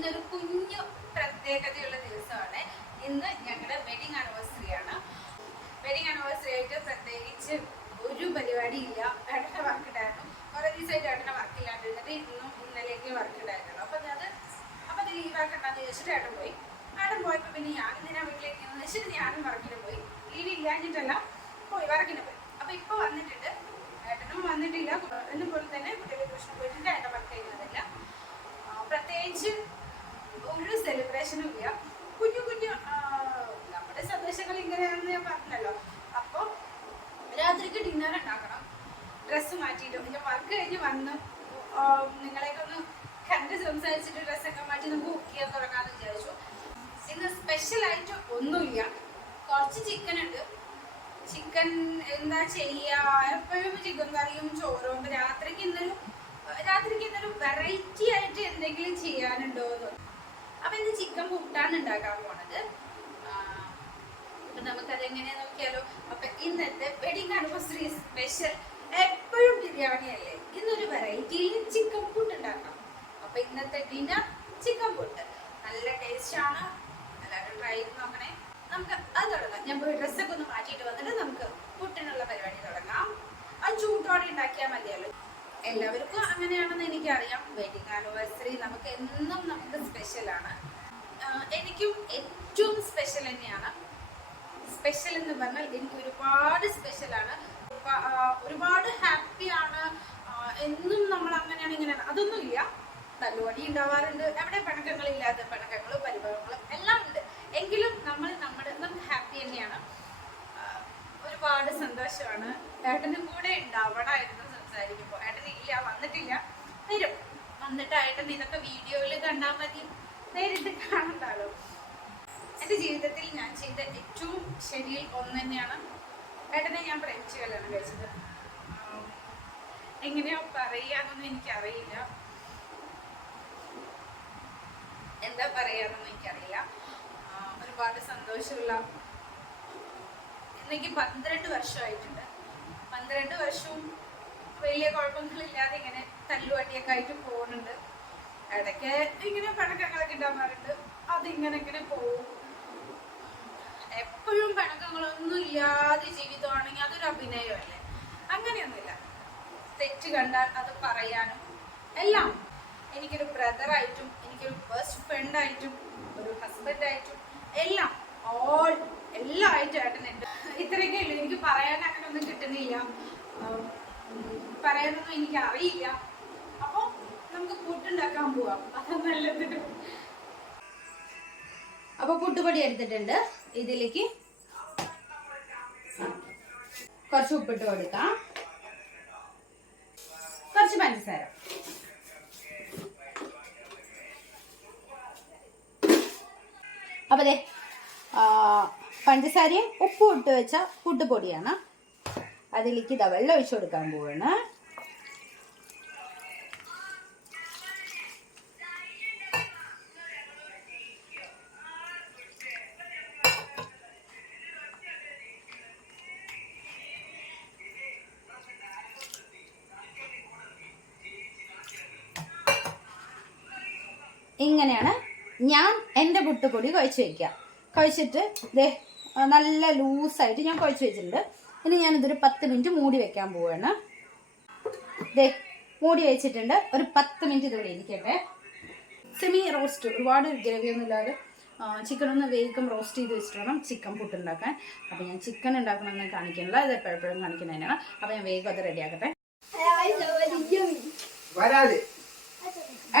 ഇന്നൊരു കുഞ്ഞു പ്രത്യേകതയുള്ള ദിവസമാണ്. ഇന്ന് ഞങ്ങളുടെ വെഡിങ് ആനിവേഴ്സറി ആണ്. വെഡിങ് ആനിവേഴ്സറി ആയിട്ട് പ്രത്യേകിച്ച് ഒരു പരിപാടി ഇല്ല ഏട്ടന്റെ വർക്ക് ഉണ്ടായിരുന്നു കുറെ ദിവസമായിട്ട് ഏട്ടന്റെ വർക്ക് ഇല്ലാണ്ടിരുന്നിട്ട് ഇന്നും ഇന്നലേക്ക് വർക്ക് ഉണ്ടായിരുന്നു അപ്പൊ അത് അപ്പൊ അത് ലീവാക്കണ്ടെന്ന് ചോദിച്ചിട്ട് ഏട്ടൻ പോയി. ഏട്ടൻ പോയപ്പോ പിന്നെ ഞാൻ എന്തിനാ വീട്ടിലേക്ക് എന്ന് വെച്ചിട്ട് ഞാനും വർക്കിന് പോയി. ലീവ് ഇല്ലാഞ്ഞിട്ടല്ല പോയി വർക്കിന് പോയി. അപ്പൊ ഇപ്പൊ വന്നിട്ടുണ്ട്. ഏട്ടനും വന്നിട്ടില്ല. എന്നെ പോലെ തന്നെ കുട്ടികളെ പ്രശ്നം പോയിട്ടുണ്ട്. ഏട്ടൻ വർക്ക് ചെയ്യുന്നതല്ല. പ്രത്യേകിച്ച് ഒരു സെലിബ്രേഷനും ഇല്ല. കുഞ്ഞു കുഞ്ഞു നമ്മുടെ സന്ദേശങ്ങൾ ഇങ്ങനെയാണെന്ന് ഞാൻ പറഞ്ഞല്ലോ. അപ്പൊ രാത്രിക്ക് ഡിന്നർ ഉണ്ടാക്കണം. ഡ്രസ്സ് മാറ്റിയിട്ട് പിന്നെ വർക്ക് കഴിഞ്ഞ് വന്ന്. നിങ്ങളെയൊക്കെ ഒന്ന് കണ്ട് സംസാരിച്ചിട്ട് ഡ്രസ്സൊക്കെ മാറ്റി നമുക്ക് കുക്ക് ചെയ്യാൻ തുടങ്ങാമെന്ന് വിചാരിച്ചു. ഇന്ന് സ്പെഷ്യൽ ആയിട്ട് ഒന്നുമില്ല. കുറച്ച് ചിക്കൻ ഉണ്ട്. ചിക്കൻ എന്താ ചെയ്യാ? എപ്പോഴും ചിക്കൻ കറിയും ചോറും. രാത്രിക്ക് ഇന്നൊരു രാത്രിക്ക് ഇന്നൊരു വെറൈറ്റി ആയിട്ട് എന്തെങ്കിലും ചെയ്യാനുണ്ടോ എന്ന് അപ്പൊ ഇന്ന് ചിക്കൻ കൂട്ടാണ് ഉണ്ടാക്കാൻ പോണത്. അപ്പൊ നമുക്കത് എങ്ങനെയാ നോക്കിയാലോ? അപ്പൊ ഇന്നത്തെ വെഡിങ് ആനിവേഴ്സറി സ്പെഷ്യൽ എപ്പോഴും ബിരിയാണി അല്ലേ? ഇന്നൊരു വെറൈറ്റിയിൽ ചിക്കൻ പുട്ട് ഉണ്ടാക്കാം. അപ്പൊ ഇന്നത്തെ ഡിന്നർ ചിക്കൻ പുട്ട്. നല്ല ടേസ്റ്റ് ആണ്. എല്ലാവരും ട്രൈ ചെയ്ത് നോക്കണേ. നമുക്ക് അത് തുടങ്ങാം. ഞാൻ പോയി ഡ്രസ്സൊക്കെ ഒന്ന് മാറ്റിയിട്ട് വന്നിട്ട് നമുക്ക് പുട്ടിനുള്ള പരിപാടി തുടങ്ങാം. അത് ചൂട്ടോടെ ഉണ്ടാക്കിയാൽ മതിയല്ലോ. എല്ലാവർക്കും അങ്ങനെയാണെന്ന് എനിക്കറിയാം. വെഡിങ് ആനിവേഴ്സറി നമുക്ക് എന്നും നമുക്ക് സ്പെഷ്യലാണ് എനിക്കും ഏറ്റവും സ്പെഷ്യൽ തന്നെയാണ്. സ്പെഷ്യൽ എന്ന് പറഞ്ഞാൽ എനിക്ക് ഒരുപാട് സ്പെഷ്യലാണ് ആണ്. ഒരുപാട് ഒരുപാട് ഹാപ്പിയാണ് എന്നും നമ്മൾ അങ്ങനെയാണ് ഇങ്ങനെയാണ്. അതൊന്നുമില്ല. തല്ലുവടി ഉണ്ടാവാറുണ്ട്. അവിടെ പണക്കങ്ങളില്ലാതെ പിണക്കങ്ങളും പരിഭവങ്ങളും എല്ലാം ഉണ്ട്. എങ്കിലും നമ്മൾ നമ്മുടെ ഹാപ്പി തന്നെയാണ്. ഒരുപാട് സന്തോഷമാണ്. ഏട്ടനും കൂടെ ഉണ്ടാവണമായിരുന്നു സംസാരിക്കുമ്പോൾ ഏട്ടൻ ഇല്ല വന്നിട്ടില്ല. വരും. വന്നിട്ട് ഏട്ടൻ ഇതൊക്കെ വീഡിയോയിൽ കണ്ടാൽ മതി. നേരിട്ട് കാണണ്ടാലോ എന്റെ ജീവിതത്തിൽ ഞാൻ ചെയ്ത ഏറ്റവും ശരിയിൽ ഒന്ന് തന്നെയാണ് ഏട്ടനെ ഞാൻ പ്രേമിച്ച് കല്യാണം കഴിച്ചത്. എങ്ങനെയാ പറയാന്നൊന്നും എനിക്കറിയില്ല. എന്താ പറയാന്നൊന്നും എനിക്കറിയില്ല. ഒരുപാട് സന്തോഷമുള്ള എനിക്ക് പന്ത്രണ്ട് വർഷമായിട്ടുണ്ട്. പന്ത്രണ്ട് വർഷവും വലിയ കുഴപ്പങ്ങളില്ലാതെ ഇങ്ങനെ തല്ലുവട്ടിയൊക്കെ ആയിട്ട് പോകുന്നുണ്ട്. ഇടയ്ക്ക് ഇങ്ങനെ പണക്കങ്ങളൊക്കെ ഉണ്ടാവാറുണ്ട് അതിങ്ങനെ ഇങ്ങനെ പോകും. എപ്പോഴും പണക്കങ്ങളൊന്നും ഇല്ലാതെ ജീവിതമാണെങ്കിൽ അതൊരു അഭിനയമല്ലേ? അങ്ങനെയൊന്നുമില്ല. തെറ്റ് കണ്ടാൽ അത് പറയാനും എല്ലാം. എനിക്കൊരു ബ്രദറായിട്ടും എനിക്കൊരു ബെസ്റ്റ് ഫ്രണ്ടായിട്ടും ഒരു ഹസ്ബൻഡായിട്ടും എല്ലാം ഓൾ എല്ലാം ചേട്ടനുണ്ട് ഇത്രയൊക്കെ ഉള്ളൂ. എനിക്ക് പറയാൻ അങ്ങനെ ഒന്നും കിട്ടുന്നില്ല പറയാനൊന്നും എനിക്ക് അറിയില്ല. അപ്പൊ നമുക്ക് പുട്ടുണ്ടാക്കാൻ പോവാം. അതാ നല്ലത്. അപ്പൊ പുട്ടുപൊടി എടുത്തിട്ടുണ്ട്. ഇതിലേക്ക് കുറച്ച് ഉപ്പിട്ട് കൊടുക്കാം. കുറച്ച് പഞ്ചസാര. അപ്പൊ അതെ പഞ്ചസാരയും ഉപ്പും ഇട്ട് വെച്ച പുട്ടുപൊടിയാണ് അതിലേക്ക് ഇതാ വെള്ളം ഒഴിച്ചു കൊടുക്കാൻ പോവാണ്. ഇങ്ങനെയാണ് ഞാൻ എന്റെ പുട്ടുപൊടി കുഴച്ച് വെക്കുക. കുഴച്ചിട്ട് ദേ നല്ല ലൂസായിട്ട് ഞാൻ കുഴച്ച് വെച്ചിട്ടുണ്ട്. ഇനി ഞാനിതൊരു പത്ത് മിനിറ്റ് മൂടി വെക്കാൻ പോവാണ്. ദേ മൂടി വെച്ചിട്ടുണ്ട്. ഒരു പത്ത് മിനിറ്റ് ഇതുവരെ ഇരിക്കട്ടെ. സെമി റോസ്റ്റ് ഒരുപാട് ഗ്രവിയൊന്നും ഇല്ലാതെ ചിക്കൻ ഒന്ന് വേഗം റോസ്റ്റ് ചെയ്ത് വെച്ചിട്ട് ചിക്കൻ പുട്ട് ഉണ്ടാക്കാൻ. അപ്പോൾ ഞാൻ ചിക്കൻ ഉണ്ടാക്കണമെന്ന് കാണിക്കുന്നില്ല ഇത് എപ്പോഴെപ്പോഴും കാണിക്കുന്നതിനാണ്. അപ്പോൾ ഞാൻ വേഗം അത് റെഡിയാക്കട്ടെ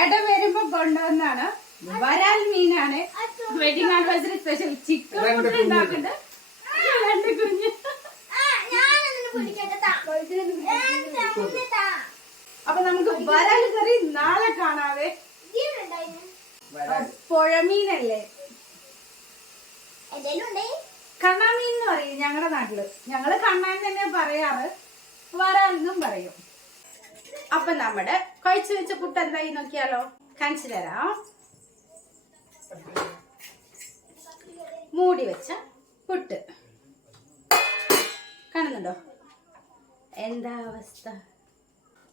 ഏട്ടൻ വരുമ്പോൾ കൊണ്ടുവന്നാണ്. വരാൽ മീനാണ്. വെഡിങ് ആനിവേഴ്സറി സ്പെഷ്യൽ ചിക്കൻ ഉണ്ടാക്കുന്നുണ്ട്. രണ്ട് കുഞ്ഞ്. അപ്പൊ നമുക്ക് വരാൽ കറി നാളെ കാണാവേ. പുഴമീനല്ലേ? കണ്ണാമീൻ എന്ന് പറയും ഞങ്ങളുടെ നാട്ടിൽ. ഞങ്ങൾ കണ്ണാൻ തന്നെ പറയാറ്. വരാലെന്നും പറയും. അപ്പൊ നമ്മുടെ കഴിച്ചു വെച്ച പുട്ട് എന്തായി നോക്കിയാലോ? കാണിച്ചു തരാം. മൂടി വെച്ച പുട്ട്. കാണുന്നുണ്ടോ? എന്താ അവസ്ഥ?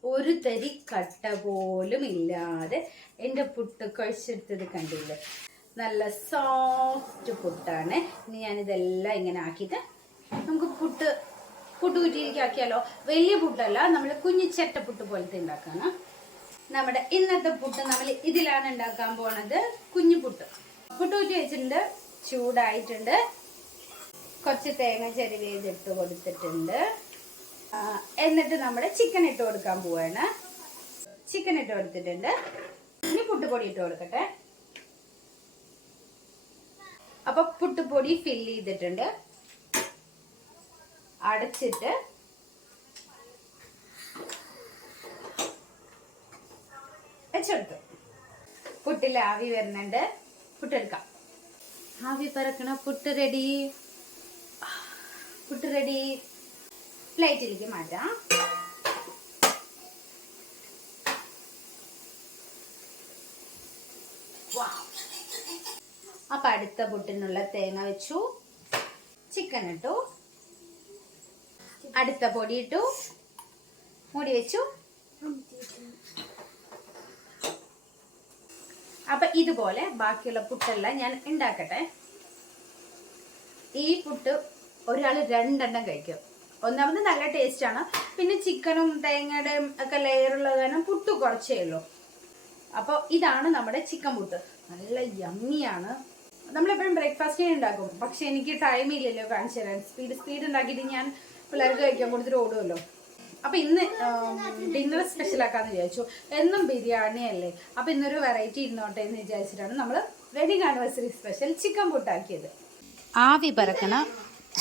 ഒരു തരി കട്ട പോലും ഇല്ലാതെ എന്റെ പുട്ട് കുഴച്ചെടുത്തത് കണ്ടില്ലേ? നല്ല സോഫ്റ്റ് പുട്ടാണ്. ഇനി ഞാനിതെല്ലാം ഇങ്ങനെ ആക്കിയിട്ട് നമുക്ക് പുട്ട് പുട്ട് കുറ്റിയിലേക്ക് ആക്കിയാലോ? വലിയ പുട്ടല്ല നമ്മൾ കുഞ്ഞു പുട്ട് പോലത്തെ ഉണ്ടാക്കാണ്. നമ്മുടെ ഇന്നത്തെ പുട്ട് നമ്മൾ ഇതിലാണ് ഉണ്ടാക്കാൻ പോണത് കുഞ്ഞു പുട്ട്. പുട്ട് കുറ്റി വെച്ചിട്ടുണ്ട്. ചൂടായിട്ടുണ്ട്. കുറച്ച് തേങ്ങ ചെരുവ് ചെയ്തിട്ട് കൊടുത്തിട്ടുണ്ട്. എന്നിട്ട് നമ്മൾ ചിക്കൻ ഇട്ട് കൊടുക്കാൻ പോവാണ്. ചിക്കൻ ഇട്ട് കൊടുത്തിട്ടുണ്ട്. ഇനി പുട്ടുപൊടി ഇട്ട് കൊടുക്കട്ടെ. അപ്പൊ പുട്ടുപൊടി ഫില്ല് ചെയ്തിട്ടുണ്ട്. അടച്ചിട്ട് വെച്ചെടുത്തു. പുട്ടിൽ ആവി വരുന്നുണ്ട്. പുട്ടെടുക്കാം. ആവി പറക്കണ പുട്ട് റെഡി പുട്ട് റെഡി പ്ലേറ്റിലേക്ക് മാറ്റാം. അപ്പൊ അടുത്ത പുട്ടിനുള്ള തേങ്ങ വെച്ചു. ചിക്കൻ ഇട്ടു. അടുത്ത പൊടി ഇട്ടു. മൂടി വെച്ചു. അപ്പൊ ഇതുപോലെ ബാക്കിയുള്ള പുട്ടെല്ലാം ഞാൻ ഉണ്ടാക്കട്ടെ. ഈ പുട്ട് ഒരാൾ രണ്ടെണ്ണം കഴിക്കും. ഒന്നാമത് നല്ല ടേസ്റ്റ് ആണ്. പിന്നെ ചിക്കനും തേങ്ങയുടെയും ഒക്കെ ലെയർ ഉള്ളത് കാരണം പുട്ട് കുറച്ചേ ഉള്ളൂ. അപ്പോൾ ഇതാണ് നമ്മുടെ ചിക്കൻ പുട്ട്. നല്ല യമ്മിയാണ് നമ്മളെപ്പോഴും ബ്രേക്ക്ഫാസ്റ്റിനെ ഉണ്ടാക്കും. പക്ഷെ എനിക്ക് ടൈം ഇല്ലല്ലോ കാണിച്ചു തരാൻ. സ്പീഡ് സ്പീഡ് ഉണ്ടാക്കിയിട്ട് ഞാൻ പിള്ളേർക്ക് കഴിക്കാൻ കൊടുത്തിട്ട് ഓടുമല്ലോ അപ്പൊ ഇന്ന് ഡിന്നർ സ്പെഷ്യൽ ആക്കാന്ന് വിചാരിച്ചു. എന്നും ബിരിയാണി അല്ലേ? അപ്പൊ ഇന്നൊരു വെറൈറ്റി ഇരുന്നോട്ടെ എന്ന് വിചാരിച്ചിട്ടാണ് നമ്മൾ വെഡിങ് ആനിവേഴ്സറി സ്പെഷ്യൽ ചിക്കൻ പുട്ടാക്കിയത്. ആവി പറക്കണ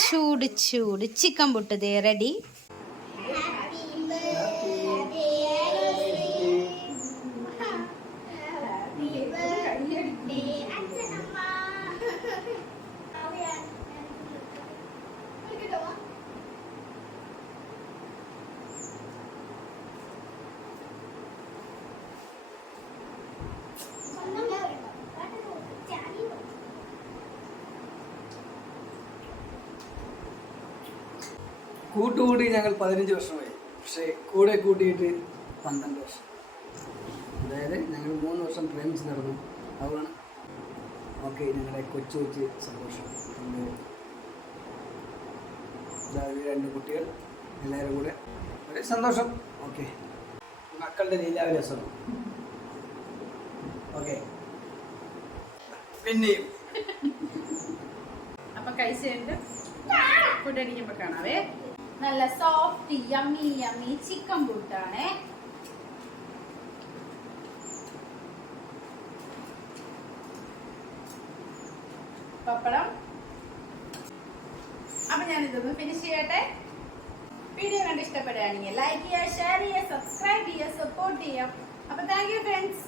ചൂട് ചൂട് ചിക്കൻ പുട്ട് ദേ റെഡി കൂട്ടുകൂടി ഞങ്ങൾ പതിനഞ്ച് വർഷമായി. പക്ഷേ കൂടെ കൂട്ടിയിട്ട് പന്ത്രണ്ട് വർഷം. അതായത് ഞങ്ങൾ മൂന്ന് വർഷം പ്രേമിച്ച് നടന്നു. അതുകൊണ്ട് ഓക്കെ ഞങ്ങളുടെ കൊച്ചു കൊച്ചു സന്തോഷം അതായത് രണ്ട് കുട്ടികൾ എല്ലാവരും കൂടെ ഒരു സന്തോഷം. ഓക്കെ. മക്കളുടെ ലീലാവിലാസം ഓക്കെ. പിന്നെയും. അപ്പൊ കഴിച്ചിട്ട് ഫുഡ് അടിക്കുമ്പോ കാണാവേ. നല്ല സോഫ്റ്റ് യമ്മി യമ്മി ചിക്കൻ പുട്ടാണേ പപ്പടം. അപ്പൊ ഞാൻ ഇതൊന്ന് ഫിനിഷ് ചെയ്യട്ടെ. വീഡിയോ കണ്ട് ഇഷ്ടപ്പെടുകയാണെങ്കിൽ ലൈക്ക് ചെയ്യുക ഷെയർ ചെയ്യുക സബ്സ്ക്രൈബ് ചെയ്യുക സപ്പോർട്ട് ചെയ്യുക. അപ്പൊ താങ്ക് യു ഫ്രണ്ട്സ്